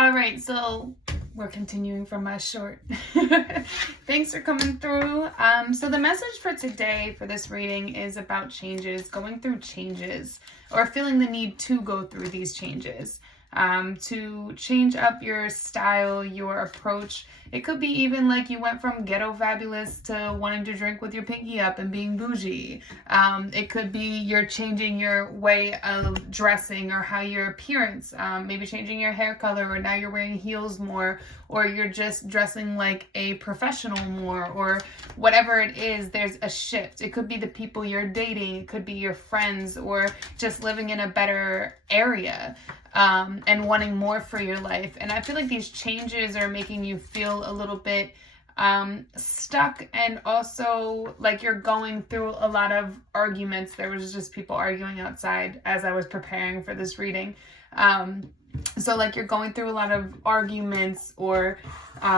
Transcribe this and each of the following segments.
All right, so we're continuing from my short. Thanks for coming through. So the message for today for this reading is about changes, going through changes, or feeling the need to go through these changes, to change up your style, your approach. It could be even like you went from ghetto fabulous to wanting to drink with your pinky up and being bougie. It could be you're changing your way of dressing or how your appearance, maybe changing your hair color, or now you're wearing heels more, or you're just dressing like a professional more, or whatever it is, there's a shift. It could be the people you're dating, it could be your friends, or just living in a better area. And wanting more for your life. And I feel like these changes are making you feel a little bit stuck, and also like you're going through a lot of arguments. There was just people arguing outside as I was preparing for this reading. So like you're going through a lot of arguments, or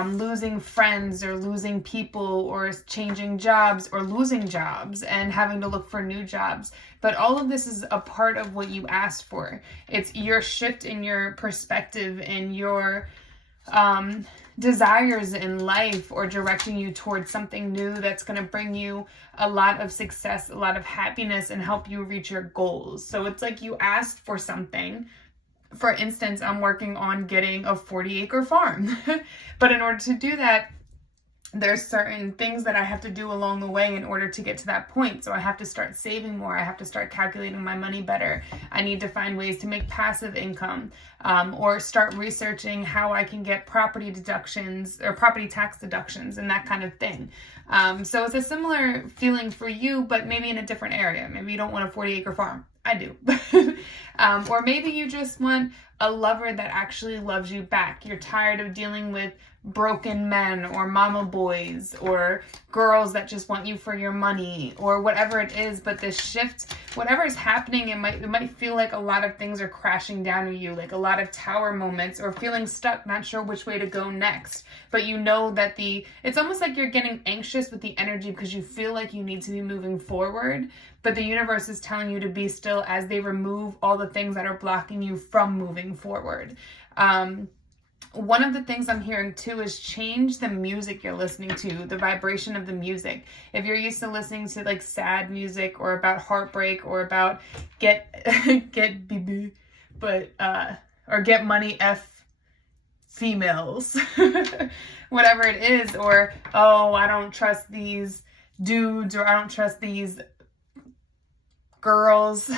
losing friends, or losing people, or changing jobs, or losing jobs and having to look for new jobs. But all of this is a part of what you asked for. It's your shift in your perspective and your desires in life, or directing you towards something new that's going to bring you a lot of success, a lot of happiness, and help you reach your goals. So it's like you asked for something. For instance, I'm working on getting a 40-acre farm. But in order to do that, there's certain things that I have to do along the way in order to get to that point. So I have to start saving more. I have to start calculating my money better. I need to find ways to make passive income, or start researching how I can get property deductions or property tax deductions and that kind of thing. So it's a similar feeling for you, but maybe in a different area. Maybe you don't want a 40-acre farm. I do. Or maybe you just want a lover that actually loves you back. You're tired of dealing with broken men, or mama boys, or girls that just want you for your money, or whatever it is. But this shift, whatever is happening, it might feel like a lot of things are crashing down on you, like a lot of tower moments, or feeling stuck, not sure which way to go next. But you know that it's almost like you're getting anxious with the energy because you feel like you need to be moving forward. But the universe is telling you to be still as they remove all the things that are blocking you from moving forward. One of the things I'm hearing too is change the music you're listening to, the vibration of the music. If you're used to listening to like sad music, or about heartbreak, or about get BB, or get money F females, whatever it is, or, oh, I don't trust these dudes, or I don't trust these girls,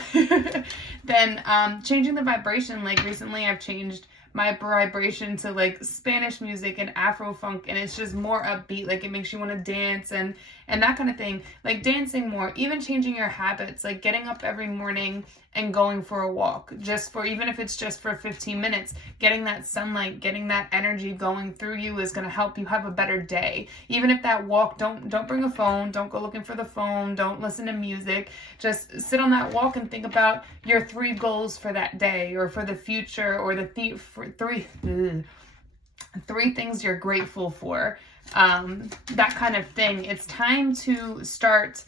then changing the vibration. Like recently I've changed my vibration to like Spanish music and Afro funk, and it's just more upbeat. Like it makes you want to dance and that kind of thing. Like dancing more, even changing your habits, like getting up every morning and going for a walk, even if it's just for 15 minutes, getting that sunlight, getting that energy going through you is going to help you have a better day. Even if that walk, don't bring a phone, don't go looking for the phone, don't listen to music, just sit on that walk and think about your 3 goals for that day, or for the future, or the three things you're grateful for, that kind of thing. It's time to start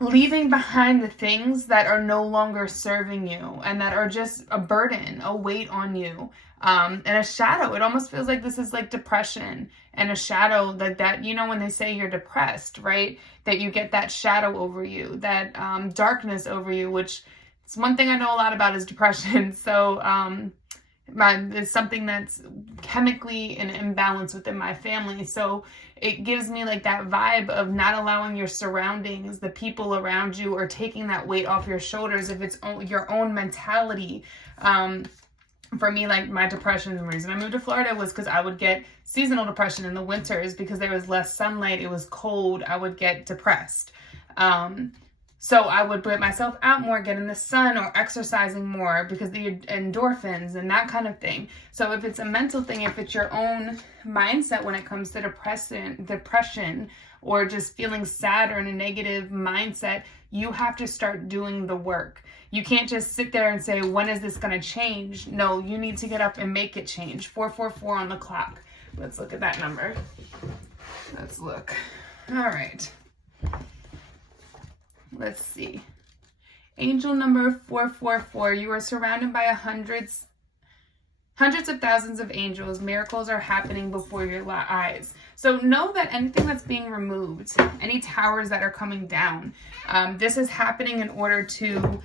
leaving behind the things that are no longer serving you, and that are just a burden, a weight on you, and a shadow. It almost feels like this is like depression and a shadow, like that, you know, when they say you're depressed, right? That you get that shadow over you, that darkness over you, which it's one thing I know a lot about is depression. So it's something that's chemically an imbalance within my family. So it gives me like that vibe of not allowing your surroundings, the people around you, or taking that weight off your shoulders if it's your own mentality. For me, like my depression, the reason I moved to Florida was because I would get seasonal depression in the winters because there was less sunlight, it was cold, I would get depressed. So I would put myself out more, get in the sun, or exercising more because the endorphins and that kind of thing. So if it's a mental thing, if it's your own mindset when it comes to depression, or just feeling sad or in a negative mindset, you have to start doing the work. You can't just sit there and say, when is this going to change? No, you need to get up and make it change. 444 on the clock. Let's look at that number. Let's look. All right. Let's see. Angel number 444. You are surrounded by hundreds Hundreds of thousands of angels, miracles are happening before your eyes. So know that anything that's being removed, any towers that are coming down, this is happening in order to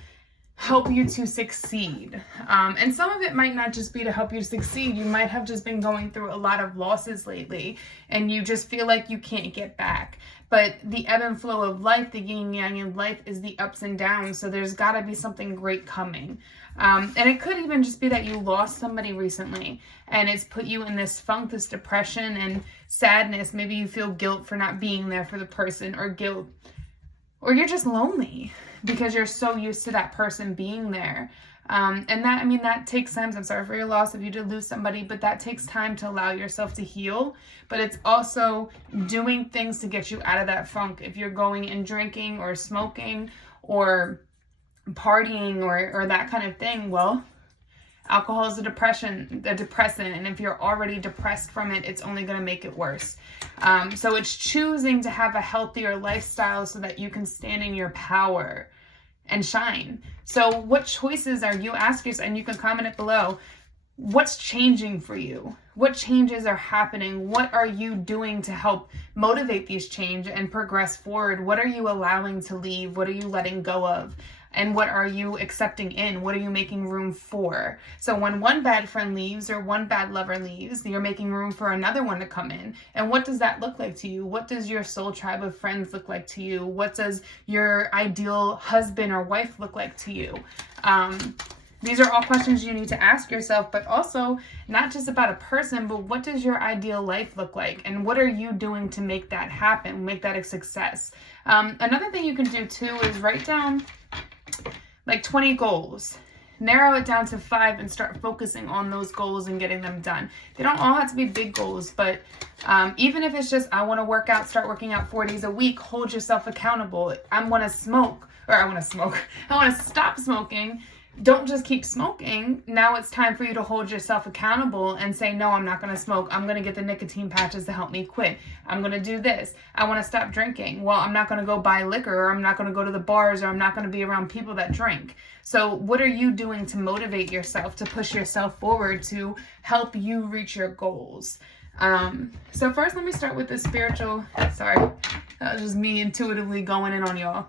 help you to succeed. And some of it might not just be to help you succeed. You might have just been going through a lot of losses lately and you just feel like you can't get back. But the ebb and flow of life, the yin and yang of life, is the ups and downs. So there's got to be something great coming. And it could even just be that you lost somebody recently and it's put you in this funk, this depression and sadness. Maybe you feel guilt for not being there for the person, or guilt, or you're just lonely because you're so used to that person being there. And that, I mean, that takes time. I'm sorry for your loss if you did lose somebody, but that takes time to allow yourself to heal. But it's also doing things to get you out of that funk. If you're going and drinking or smoking or partying or that kind of thing, well, alcohol is a depressant, and if you're already depressed from it, it's only going to make it worse. So it's choosing to have a healthier lifestyle so that you can stand in your power and shine. So what choices are you? Ask yourself, and you can comment it below. What's changing for you? What changes are happening? What are you doing to help motivate these change and progress forward? What are you allowing to leave? What are you letting go of? And what are you accepting in? What are you making room for? So when one bad friend leaves or one bad lover leaves, you're making room for another one to come in. And what does that look like to you? What does your soul tribe of friends look like to you? What does your ideal husband or wife look like to you? These are all questions you need to ask yourself, but also not just about a person, but what does your ideal life look like? And what are you doing to make that happen, make that a success? Another thing you can do too is write down like 20 goals. Narrow it down to 5 and start focusing on those goals and getting them done. They don't all have to be big goals, but even if it's just, I want to work out, start working out 4 days a week, hold yourself accountable. I want to stop smoking. Don't just keep smoking. Now it's time for you to hold yourself accountable and say, no, I'm not going to smoke. I'm going to get the nicotine patches to help me quit. I'm going to do this. I want to stop drinking. Well, I'm not going to go buy liquor, or I'm not going to go to the bars, or I'm not going to be around people that drink. So what are you doing to motivate yourself, to push yourself forward, to help you reach your goals? So first, let me start with the spiritual. Sorry, that was just me intuitively going in on y'all.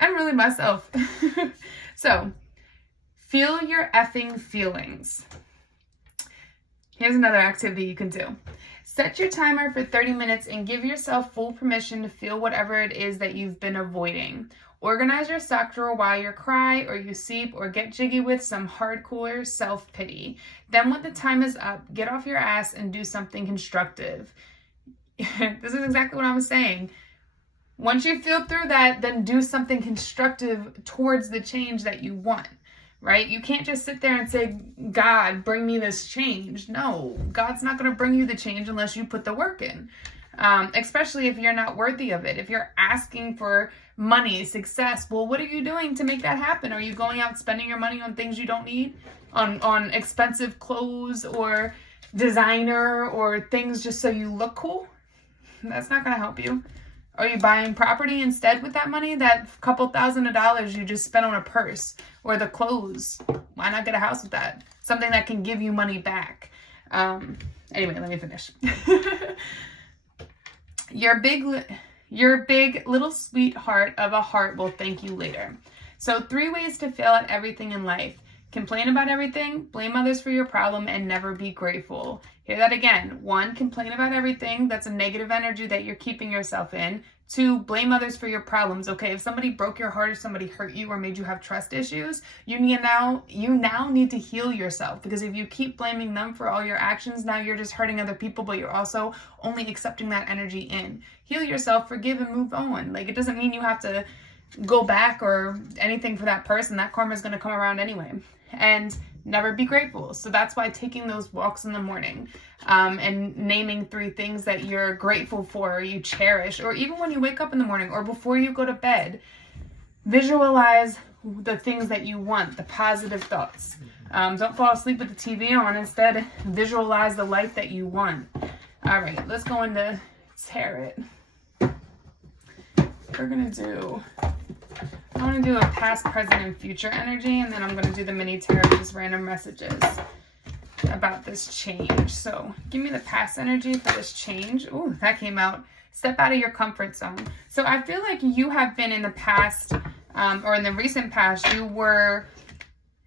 And really myself. So, feel your effing feelings. Here's another activity you can do. Set your timer for 30 minutes and give yourself full permission to feel whatever it is that you've been avoiding. Organize your sock drawer while you cry or you sleep, or get jiggy with some hardcore self-pity. Then when the time is up, get off your ass and do something constructive. This is exactly what I was saying. Once you feel through that, then do something constructive towards the change that you want, right? You can't just sit there and say, God, bring me this change. No, God's not going to bring you the change unless you put the work in, especially if you're not worthy of it. If you're asking for money, success, well, what are you doing to make that happen? Are you going out spending your money on things you don't need, on expensive clothes or designer or things just so you look cool? That's not going to help you. Are you buying property instead with that money? That couple $1,000s you just spent on a purse or the clothes. Why not get a house with that? Something that can give you money back. Anyway, let me finish. Your big little sweetheart of a heart will thank you later. So 3 ways to fail at everything in life. Complain about everything, blame others for your problem, and never be grateful. Hear that again. 1, complain about everything. That's a negative energy that you're keeping yourself in. 2, blame others for your problems. Okay, if somebody broke your heart or somebody hurt you or made you have trust issues, you now need to heal yourself, because if you keep blaming them for all your actions, now you're just hurting other people, but you're also only accepting that energy in. Heal yourself, forgive, and move on. Like, it doesn't mean you have to go back or anything for that person. That karma is going to come around anyway. And never be grateful. So that's why taking those walks in the morning and naming 3 things that you're grateful for, or you cherish, or even when you wake up in the morning or before you go to bed, visualize the things that you want, the positive thoughts. Don't fall asleep with the TV on. Instead, visualize the life that you want. All right, let's go into tarot. We're going to do I want to do a past, present, and future energy, and then I'm going to do the mini tarot, just random messages about this change. So give me the past energy for this change. Ooh, that came out. Step out of your comfort zone. So I feel like you have been in the past, or in the recent past,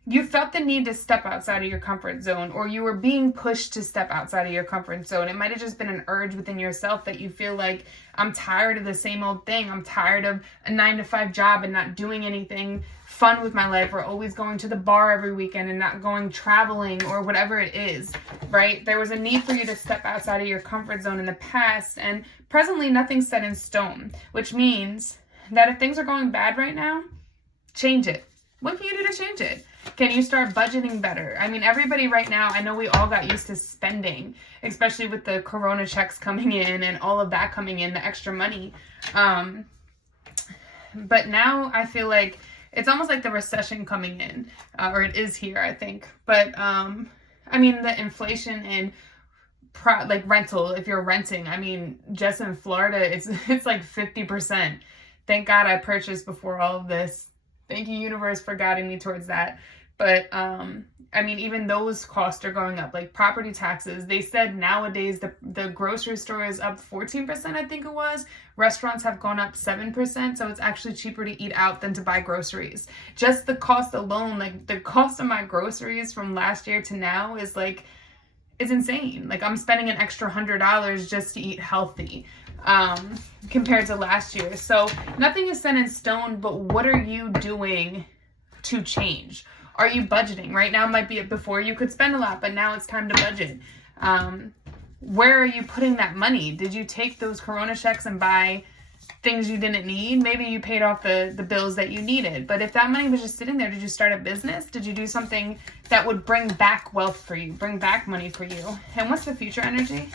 you felt the need to step outside of your comfort zone, or you were being pushed to step outside of your comfort zone. It might have just been an urge within yourself that you feel like, I'm tired of the same old thing. I'm tired of a 9-to-5 job and not doing anything fun with my life, or always going to the bar every weekend and not going traveling, or whatever it is, right? There was a need for you to step outside of your comfort zone in the past, and presently nothing's set in stone, which means that if things are going bad right now, change it. What can you do to change it? Can you start budgeting better? I mean, everybody right now, I know we all got used to spending, especially with the corona checks coming in and all of that coming in, the extra money. But now I feel like it's almost like the recession coming in, or it is here, I think. But I mean, the inflation and like rental, if you're renting, I mean, just in Florida, it's like 50%. Thank God I purchased before all of this. Thank you, universe, for guiding me towards that. But, I mean, even those costs are going up, like property taxes. They said nowadays the grocery store is up 14%, I think it was. Restaurants have gone up 7%. So it's actually cheaper to eat out than to buy groceries. Just the cost alone, like the cost of my groceries from last year to now is like, it's insane. Like I'm spending an extra $100 just to eat healthy. Compared to last year. So nothing is set in stone, but what are you doing to change? Are you budgeting? Right now might be it before you could spend a lot, but now it's time to budget. Where are you putting that money? Did you take those corona checks and buy things you didn't need? Maybe you paid off the bills that you needed, but if that money was just sitting there, did you start a business? Did you do something that would bring back wealth for you, bring back money for you? And what's the future energy?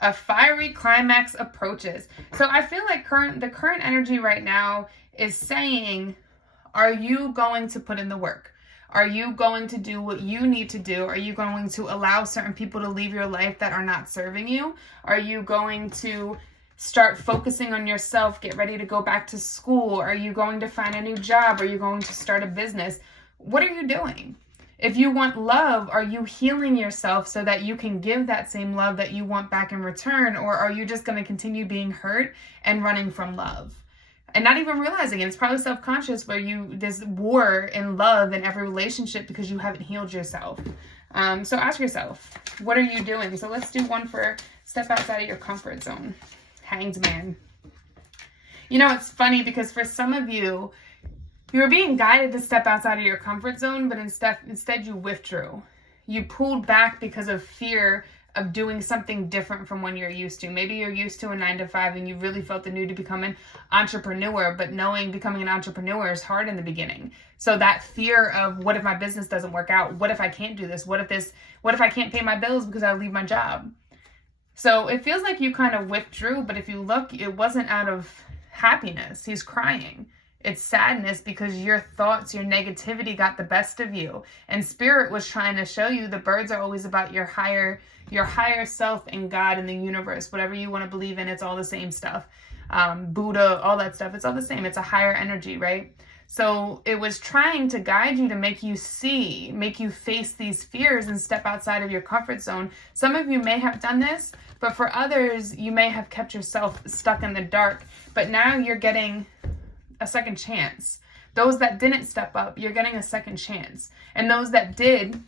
A fiery climax approaches. So I feel like the current energy right now is saying, are you going to put in the work? Are you going to do what you need to do? Are you going to allow certain people to leave your life that are not serving you? Are you going to start focusing on yourself, get ready to go back to school? Are you going to find a new job? Are you going to start a business? What are you doing? If you want love, are you healing yourself so that you can give that same love that you want back in return? Or are you just going to continue being hurt and running from love? And not even realizing it. It's probably subconscious where there's war in love in every relationship because you haven't healed yourself. So ask yourself, what are you doing? So let's do one for step outside of your comfort zone. Hanged Man. You know, it's funny because for some of you, you were being guided to step outside of your comfort zone, but instead you withdrew. You pulled back because of fear of doing something different from when you're used to. Maybe you're used to a 9-to-5 and you really felt the need to become an entrepreneur, but knowing becoming an entrepreneur is hard in the beginning. So that fear of, what if my business doesn't work out? What if I can't do this? What if I can't pay my bills because I leave my job? So it feels like you kind of withdrew, but if you look, it wasn't out of happiness. He's crying. It's sadness because your thoughts, your negativity got the best of you. And Spirit was trying to show you the birds are always about your higher self and God and the universe. Whatever you want to believe in, it's all the same stuff. Buddha, all that stuff, it's all the same. It's a higher energy, right? So it was trying to guide you to make you face these fears and step outside of your comfort zone. Some of you may have done this, but for others, you may have kept yourself stuck in the dark. But now you're getting a second chance. Those that didn't step up, you're getting a second chance. And those that did,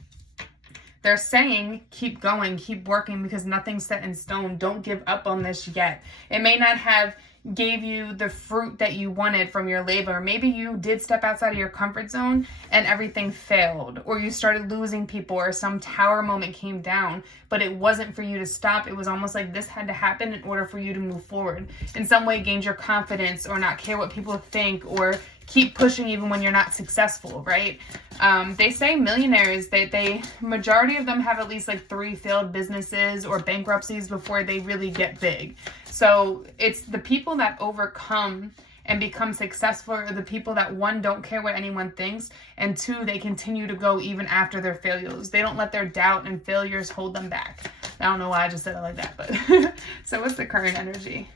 they're saying, keep going, keep working, because nothing's set in stone. Don't give up on this yet. It may not have gave you the fruit that you wanted from your labor. Maybe you did step outside of your comfort zone and everything failed, or you started losing people, or some tower moment came down, but it wasn't for you to stop. It was almost like this had to happen in order for you to move forward. In some way, gain your confidence, or not care what people think, or keep pushing even when you're not successful, right? They say millionaires, they majority of them have at least like 3 failed businesses or bankruptcies before they really get big. So it's the people that overcome and become successful are the people that, 1, don't care what anyone thinks, and 2, they continue to go even after their failures. They don't let their doubt and failures hold them back. I don't know why I just said it like that, but so what's the current energy?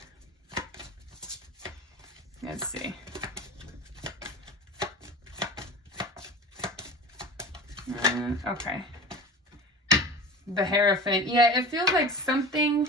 Let's see. Okay. The Hierophant. Yeah, it feels like something,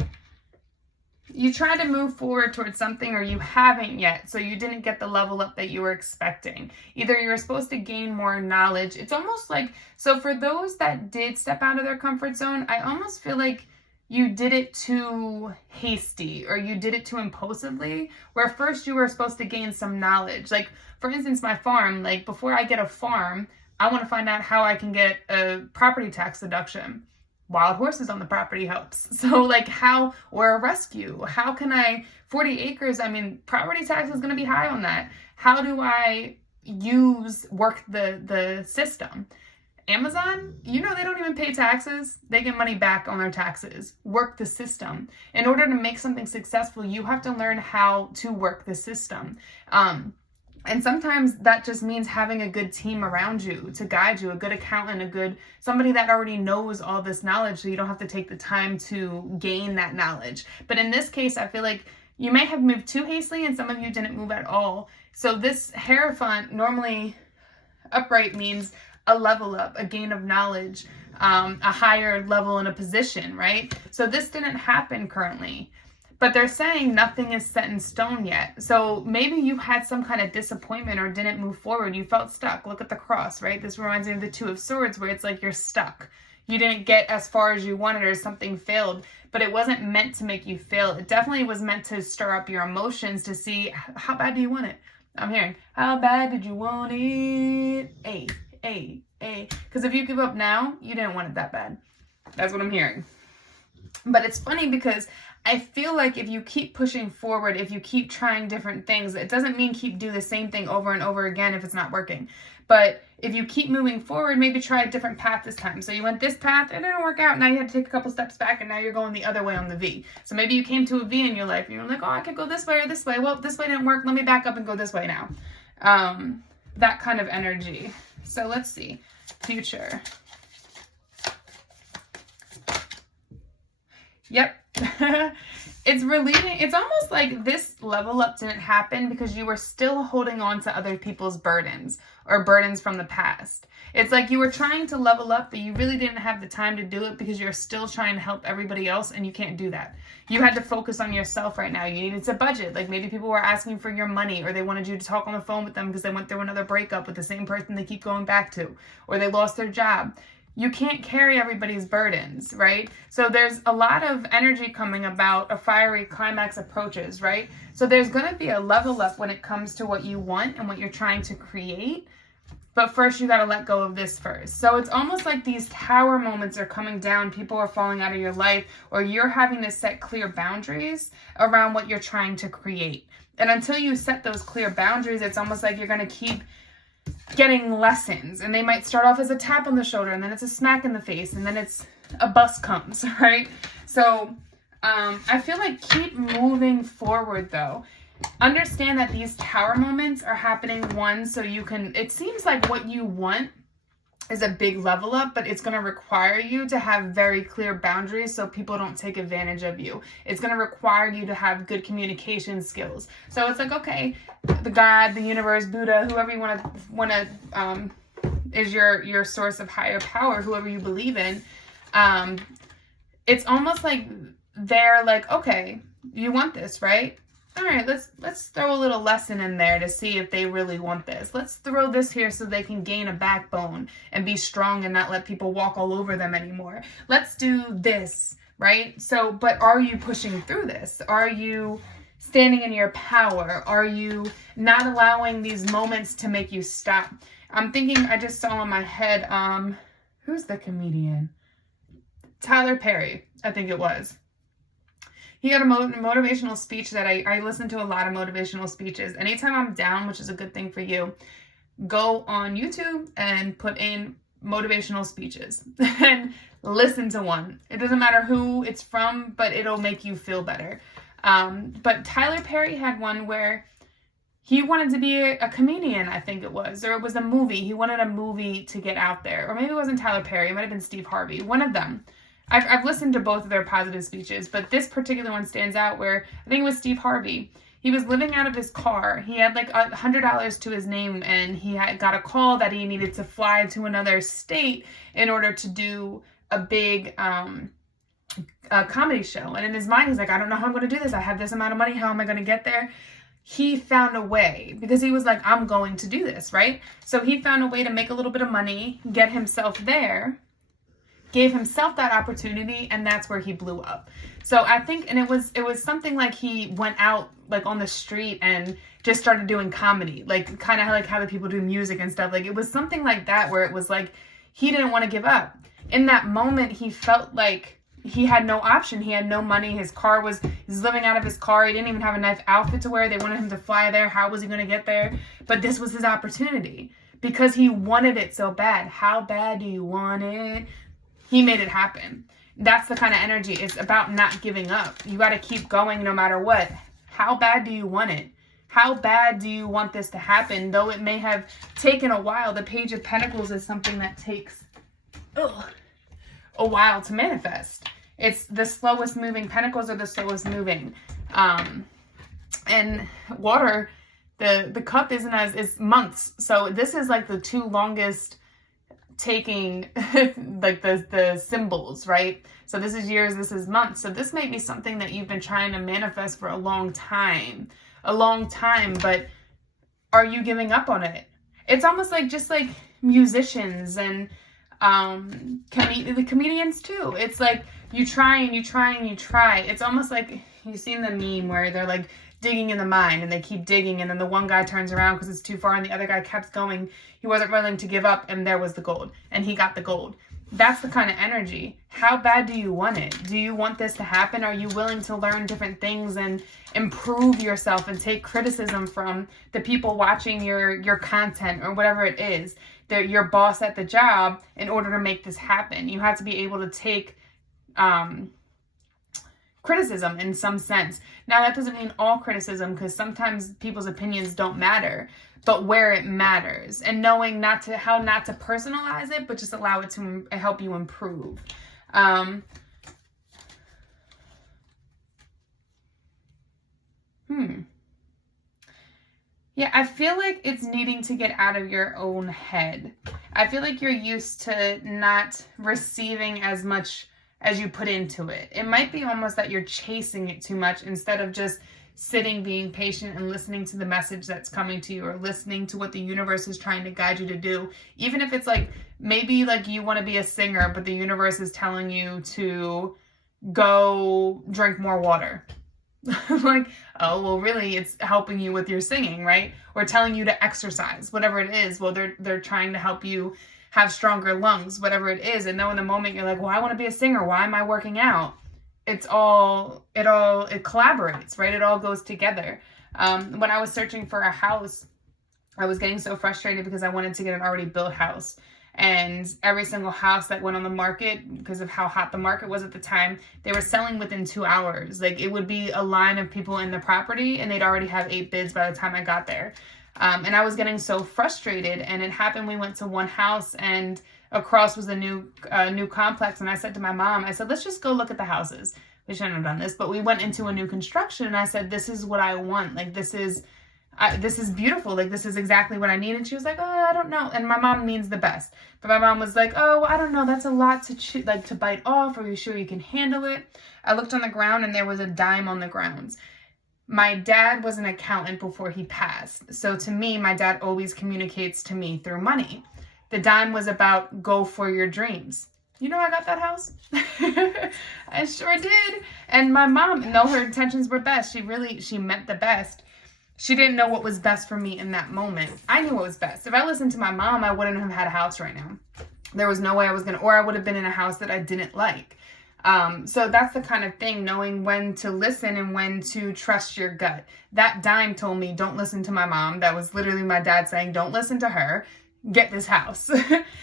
you try to move forward towards something or you haven't yet, so you didn't get the level up that you were expecting. Either you were supposed to gain more knowledge. It's almost like, so for those that did step out of their comfort zone, I almost feel like you did it too hasty or you did it too impulsively, where first you were supposed to gain some knowledge. Like, for instance, my farm, like before I get a farm, I want to find out how I can get a property tax deduction. Wild horses on the property helps. So like how, or a rescue, how can I, 40 acres, I mean, property tax is going to be high on that. How do I work the system? Amazon, you know, they don't even pay taxes. They get money back on their taxes. Work the system. In order to make something successful, you have to learn how to work the system. And sometimes that just means having a good team around you to guide you, a good accountant, somebody that already knows all this knowledge, so you don't have to take the time to gain that knowledge. But in this case, I feel like you may have moved too hastily and some of you didn't move at all. So this Hierophant, normally upright, means a level up, a gain of knowledge, a higher level in a position, right? So this didn't happen currently. But they're saying nothing is set in stone yet. So maybe you had some kind of disappointment or didn't move forward. You felt stuck. Look at the cross, right? This reminds me of the Two of Swords, where it's like you're stuck. You didn't get as far as you wanted or something failed. But it wasn't meant to make you fail. It definitely was meant to stir up your emotions to see, how bad do you want it? I'm hearing, how bad did you want it? Because if you give up now, you didn't want it that bad. That's what I'm hearing. But it's funny because I feel like if you keep pushing forward, if you keep trying different things, it doesn't mean do the same thing over and over again if it's not working. But if you keep moving forward, maybe try a different path this time. So you went this path, it didn't work out. Now you had to take a couple steps back and now you're going the other way on the V. So maybe you came to a V in your life and you're like, oh, I could go this way or this way. Well, this way didn't work. Let me back up and go this way now. That kind of energy. So let's see. Future. Yep. It's relieving. It's almost like this level up didn't happen because you were still holding on to other people's burdens or burdens from the past. It's like you were trying to level up, but you really didn't have the time to do it because you're still trying to help everybody else, and you can't do that. You had to focus on yourself right now. You needed to budget. Like maybe people were asking for your money, or they wanted you to talk on the phone with them because they went through another breakup with the same person they keep going back to, or they lost their job. You can't carry everybody's burdens, right? So there's a lot of energy coming about a fiery climax approaches, right? So there's going to be a level up when it comes to what you want and what you're trying to create. But first, you got to let go of this first. So it's almost like these tower moments are coming down. People are falling out of your life, or you're having to set clear boundaries around what you're trying to create. And until you set those clear boundaries, it's almost like you're going to keep getting lessons, and they might start off as a tap on the shoulder, and then it's a smack in the face, and then it's a bus comes, right? So I feel like keep moving forward though. Understand that these tower moments are happening, one, so you can, it seems like what you want is a big level up, but it's going to require you to have very clear boundaries so people don't take advantage of you. It's going to require you to have good communication skills. So it's like, okay, the God, the universe, Buddha, whoever you want to is your source of higher power, whoever you believe in. It's almost like they're like, okay, you want this, right? All right, let's throw a little lesson in there to see if they really want this. Let's throw this here so they can gain a backbone and be strong and not let people walk all over them anymore. Let's do this, right? So, but are you pushing through this? Are you standing in your power? Are you not allowing these moments to make you stop? I'm thinking, I just saw in my head, who's the comedian? Tyler Perry, I think it was. He had a motivational speech that I listen to a lot of motivational speeches. Anytime I'm down, which is a good thing for you, go on YouTube and put in motivational speeches and listen to one. It doesn't matter who it's from, but it'll make you feel better. But Tyler Perry had one where he wanted to be a comedian, I think it was, or it was a movie. He wanted a movie to get out there. Or maybe it wasn't Tyler Perry. It might have been Steve Harvey. One of them. I've listened to both of their positive speeches, but this particular one stands out where I think it was Steve Harvey. He was living out of his car. He had like $100 to his name, and he had got a call that he needed to fly to another state in order to do a big comedy show. And in his mind, he's like, I don't know how I'm going to do this. I have this amount of money. How am I going to get there? He found a way, because he was like, I'm going to do this, right? So he found a way to make a little bit of money, get himself there, gave himself that opportunity, and that's where he blew up. So I think, and it was something like he went out like on the street and just started doing comedy, like kind of like how the people do music and stuff. Like it was something like that, where it was like he didn't want to give up. In that moment, he felt like he had no option. He had no money. He's living out of his car. He didn't even have a nice outfit to wear. They wanted him to fly there. How was he going to get there? But this was his opportunity, because he wanted it so bad. How bad do you want it? He made it happen. That's the kind of energy. It's about not giving up. You got to keep going no matter what. How bad do you want it? How bad do you want this to happen? Though it may have taken a while. The Page of Pentacles is something that takes a while to manifest. It's the slowest moving. Pentacles are the slowest moving. And water, the cup isn't as, it's months. So this is like the two longest taking like the symbols, right? So this is years, this is months. So this may be something that you've been trying to manifest for a long time, but are you giving up on it? It's almost like just like musicians and the comedians too. It's like you try and you try and you try. It's almost like you've seen the meme where they're like digging in the mine, and they keep digging, and then the one guy turns around because it's too far, and the other guy kept going. He wasn't willing to give up, and there was the gold, and he got the gold. That's the kind of energy. How bad do you want it? Do you want this to happen? Are you willing to learn different things and improve yourself and take criticism from the people watching your content or whatever it is? They're your boss at the job. In order to make this happen, you have to be able to take criticism in some sense. Now, that doesn't mean all criticism, because sometimes people's opinions don't matter, but where it matters, and knowing how not to personalize it, but just allow it to help you improve. Yeah, I feel like it's needing to get out of your own head. I feel like you're used to not receiving as much as you put into it. It might be almost that you're chasing it too much instead of just sitting, being patient, and listening to the message that's coming to you, or listening to what the universe is trying to guide you to do. Even if it's like, maybe like you want to be a singer, but the universe is telling you to go drink more water. Like, oh, well, really, it's helping you with your singing, right? Or telling you to exercise, whatever it is. Well, they're trying to help you have stronger lungs, whatever it is. And then in the moment you're like, well, I want to be a singer. Why am I working out? It collaborates, right? It all goes together. When I was searching for a house, I was getting so frustrated because I wanted to get an already built house. And every single house that went on the market, because of how hot the market was at the time, they were selling within 2 hours. Like, it would be a line of people in the property, and they'd already have 8 bids by the time I got there. And I was getting so frustrated, and it happened. We went to one house, and across was a new complex. And I said to my mom, I said, let's just go look at the houses. We shouldn't have done this, but we went into a new construction, and I said, this is what I want. Like, this is beautiful. Like, this is exactly what I need. And she was like, oh, I don't know. And my mom means the best. But my mom was like, oh, I don't know. That's a lot to bite off. Are you sure you can handle it? I looked on the ground, and there was a dime on the grounds. My dad was an accountant before he passed. So to me, my dad always communicates to me through money. The dime was about go for your dreams. You know, I got that house. I sure did. And my mom, no, her intentions were best. She meant the best. She didn't know what was best for me in that moment. I knew what was best. If I listened to my mom, I wouldn't have had a house right now. There was no way I was going to, or I would have been in a house that I didn't like. So that's the kind of thing, knowing when to listen and when to trust your gut. That dime told me, don't listen to my mom. That was literally my dad saying, don't listen to her. get this house.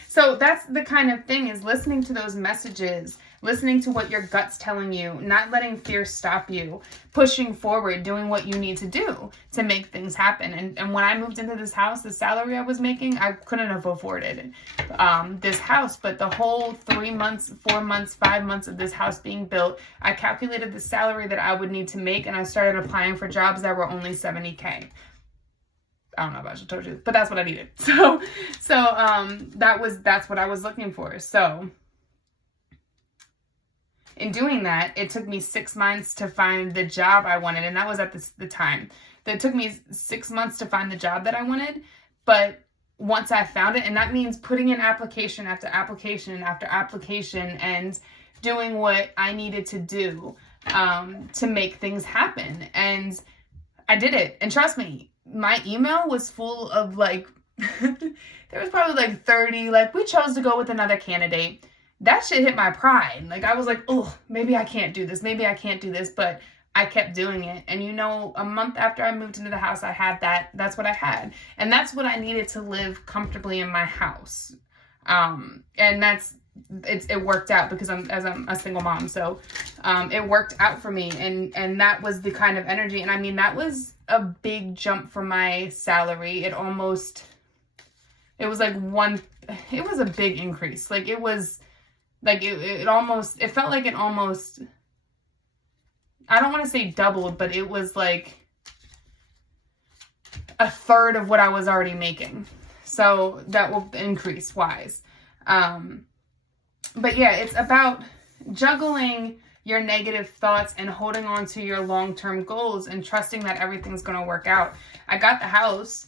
So that's the kind of thing, is listening to those messages, listening to what your gut's telling you, not letting fear stop you, pushing forward, doing what you need to do to make things happen. And when I moved into this house, the salary I was making, I couldn't have afforded this house. But the whole 3 months, 4 months, 5 months of this house being built, I calculated the salary that I would need to make, and I started applying for jobs that were only $70K. I don't know if I should told you, but that's what I needed. So that's what I was looking for. So in doing that, it took me 6 months to find the job I wanted. And that was at the time. It took me 6 months to find the job that I wanted. But once I found it, and that means putting in application after application after application and doing what I needed to do to make things happen. And I did it. And trust me, my email was full of like, there was probably like 30, like, we chose to go with another candidate. That shit hit my pride. Like, I was like, oh, maybe I can't do this. Maybe I can't do this. But I kept doing it. And you know, a month after I moved into the house, I had that. That's what I had. And that's what I needed to live comfortably in my house. And it worked out because I'm a single mom. So it worked out for me. And that was the kind of energy. And I mean, that was a big jump for my salary. It was a big increase. Like, it was like, it felt like it almost, I don't want to say doubled, but it was like a third of what I was already making. So that will increase wise. But yeah, it's about juggling your negative thoughts and holding on to your long-term goals and trusting that everything's going to work out. I got the house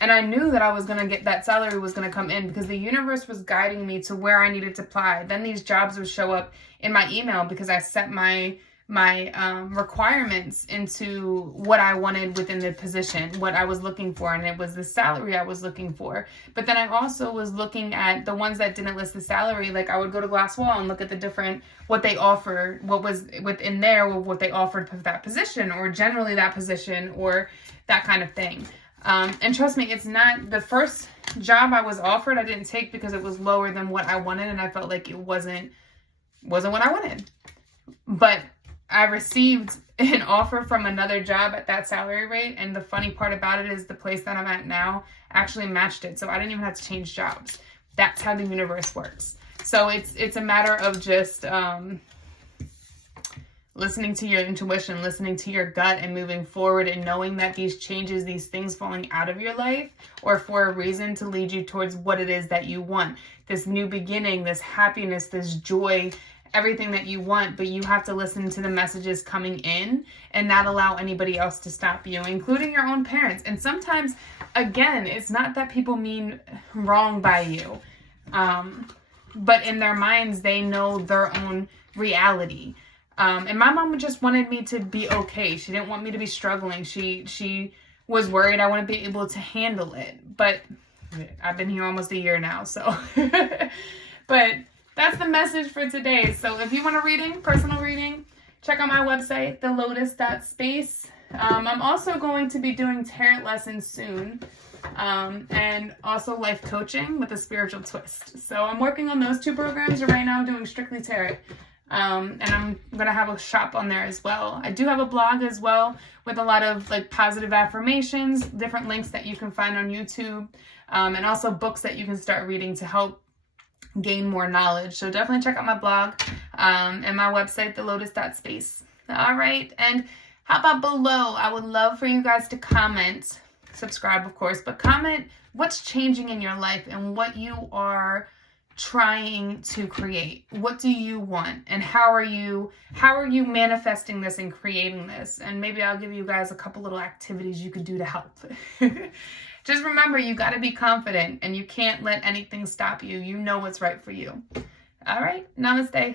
and I knew that I was going to get, that salary was going to come in because the universe was guiding me to where I needed to apply. Then these jobs would show up in my email because I set my requirements into what I wanted within the position, what I was looking for, and it was the salary I was looking for. But then I also was looking at the ones that didn't list the salary. Like, I would go to Glasswall and look at the different, what they offered, what was within there, what they offered for that position, or generally that position, or that kind of thing. And trust me, it's not, the first job I was offered, I didn't take because it was lower than what I wanted, and I felt like it wasn't what I wanted. But I received an offer from another job at that salary rate. And the funny part about it is the place that I'm at now actually matched it. So I didn't even have to change jobs. That's how the universe works. So it's a matter of just listening to your intuition, listening to your gut, and moving forward, and knowing that these changes, these things falling out of your life, or for a reason to lead you towards what it is that you want. This new beginning, this happiness, this joy, everything that you want, but you have to listen to the messages coming in and not allow anybody else to stop you, including your own parents. And sometimes, again, it's not that people mean wrong by you, but in their minds, they know their own reality. And my mom just wanted me to be okay. She didn't want me to be struggling. She was worried I wouldn't be able to handle it. But I've been here almost a year now, so. But that's the message for today. So if you want a reading, personal reading, check out my website, TheLotus.Space. I'm also going to be doing tarot lessons soon, and also life coaching with a spiritual twist. So I'm working on those 2 programs. Right now I'm doing strictly tarot. And I'm going to have a shop on there as well. I do have a blog as well with a lot of like positive affirmations, different links that you can find on YouTube, and also books that you can start reading to help gain more knowledge. So definitely check out my blog and my website, TheLotus.Space. All right. And how about below? I would love for you guys to comment, subscribe, of course, but comment what's changing in your life and what you are trying to create. What do you want? And how are you manifesting this and creating this? And maybe I'll give you guys a couple little activities you could do to help. Just remember, you got to be confident and you can't let anything stop you. You know what's right for you. All right. Namaste.